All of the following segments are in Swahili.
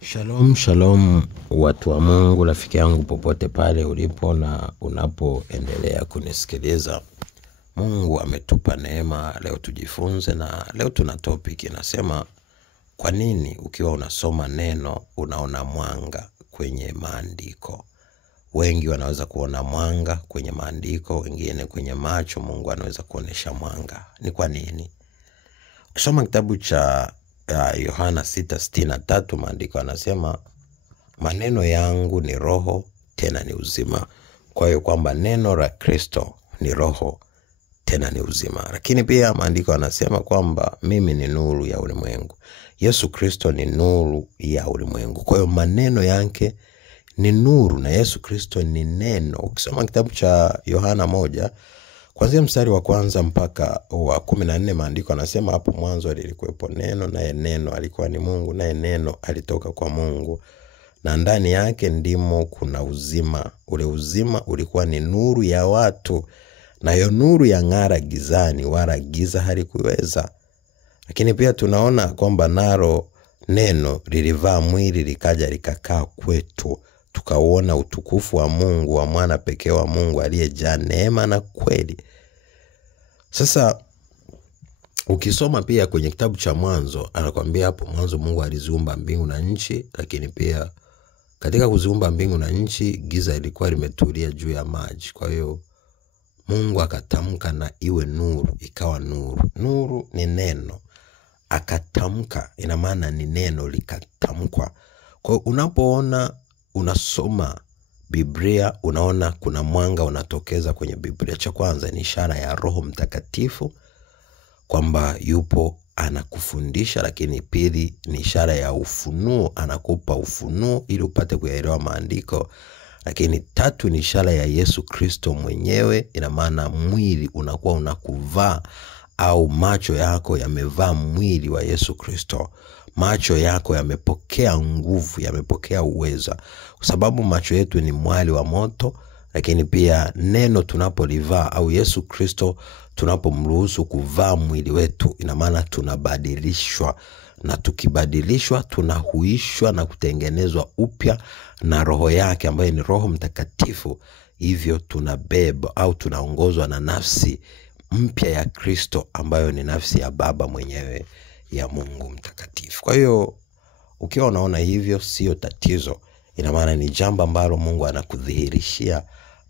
Shalom, shalom watu wa Mungu, rafiki yangu popote pale ulipo na unapoendelea kunisikiliza. Mungu ametupa neema leo tujifunze, na leo tuna topic inasema kwa nini ukiwa unasoma neno unaona mwanga kwenye maandiko. Wengi wanaweza kuona mwanga kwenye maandiko, wengine kwenye macho Mungu anaweza kuonesha mwanga. Ni kwa nini? Ukisoma kitabu cha Yohana 6:63 maandiko anasema maneno yangu ni roho tena ni uzima. Kwa hiyo kwamba neno la Kristo ni roho tena ni uzima. Lakini pia maandiko anasema kwamba mimi ni nuru ya ulimwengu. Yesu Kristo ni nuru ya ulimwengu. Kwa hiyo maneno yake ni nuru na Yesu Kristo ni neno. Ukisoma kitabu cha Yohana 1 kuanzia mstari wa kwanza mpaka wa 14 maandiko anasema hapo mwanzo lilikuwepo neno, naye neno alikuwa ni Mungu, naye neno alitoka kwa Mungu, na ndani yake ndimo kuna uzima. Ule uzima ulikuwa ni nuru ya watu, na hiyo nuru yang'ara gizani, wala giza halikuweza. Lakini pia tunaona kwamba nalo neno lilivaa mwili likaja likakaa kwetu, tukauona utukufu wa Mungu, wa mwana pekee wa Mungu aliyejaa neema na kweli. Sasa ukisoma pia kwenye kitabu cha Mwanzo anakuambia hapo mwanzo Mungu aliziumba mbingu na nchi, lakini pia katika kuziumba mbingu na nchi giza ilikuwa limetulia juu ya maji. Kwa hiyo Mungu akatamka na iwe nuru, ikawa nuru. Nuru ni neno. Akatamka ina maana ni neno likatamkwa. Kwa hiyo unapoona unasoma Biblia unaona kuna mwanga unatokeza kwenye Biblia. Cha kwanza ni ishara ya Roho Mtakatifu kwamba yupo anakufundisha, lakini pili ni ishara ya ufunuo, anakupa ufunuo ili upate kuelewa maandiko. Lakini tatu ni ishara ya Yesu Kristo mwenyewe, ina maana mwili unakuwa unakuvaa, au macho yako yamevaa mwili wa Yesu Kristo. Macho yako yamepokea nguvu, yamepokea uweza, kwa sababu macho yetu ni mwali wa moto. Lakini pia neno tunapolivaa, au Yesu Kristo tunapomruhusu kuvaa mwili wetu, ina maana tunabadilishwa, na tukibadilishwa tunahuishwa na kutengenezwa upya na roho yake ambaye ni Roho Mtakatifu. Hivyo tunabeba au tunaongozwa na nafsi mpya ya Kristo ambayo ni nafsi ya Baba mwenyewe, ya Mungu Mtakatifu. Kwa hiyo ukiwa unaona hivyo sio tatizo, ina maana ni jambo ambalo Mungu anakudhihirishia,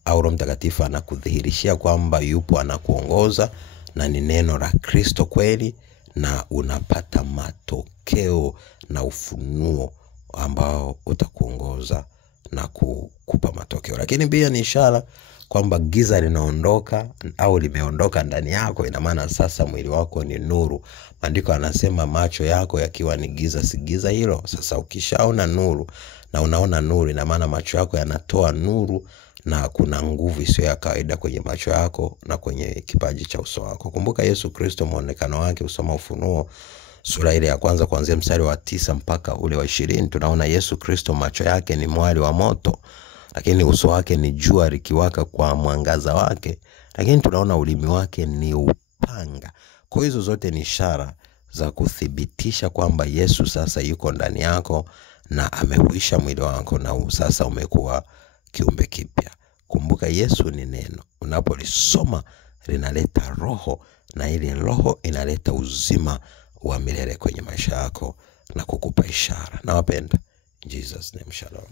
au Roho Mtakatifu anakudhihirishia kwamba yupo anakuongoza, na ni neno la Kristo kweli, na unapata matokeo na ufunuo ambao utakuongoza na kukupa matokeo. Lakini pia ni ishara kwamba giza linaondoka au limeondoka ndani yako, ina maana sasa mwili wako ni nuru. Maandiko anasema macho yako yakiwa ni giza si giza hilo. Sasa ukishaona nuru na unaona nuru, ina maana macho yako yanatoa nuru, na kuna nguvu isiyo ya kawaida kwenye macho yako na kwenye kipaji cha uso wako. Kumbuka Yesu Kristo muonekano wake, usoma Ufunuo sura ile ya kwanza kuanzia mstari wa 9 mpaka ule wa 20, tunaona Yesu Kristo macho yake ni mwali wa moto, lakini uso wake ni jua likiwaka kwa mwangaza wake, lakini tunaona ulimi wake ni upanga. Kwa hizo zote ni ishara za kuthibitisha kwamba Yesu sasa yuko ndani yako na amehuisha mwili wako, na sasa umekuwa kiumbe kipya. Kumbuka Yesu ni neno. Unapolisoma linaleta roho, na ile roho inaleta uzima wa milele kwenye maisha yako na kukupa ishara. Nawapenda. Jesus name, shalom.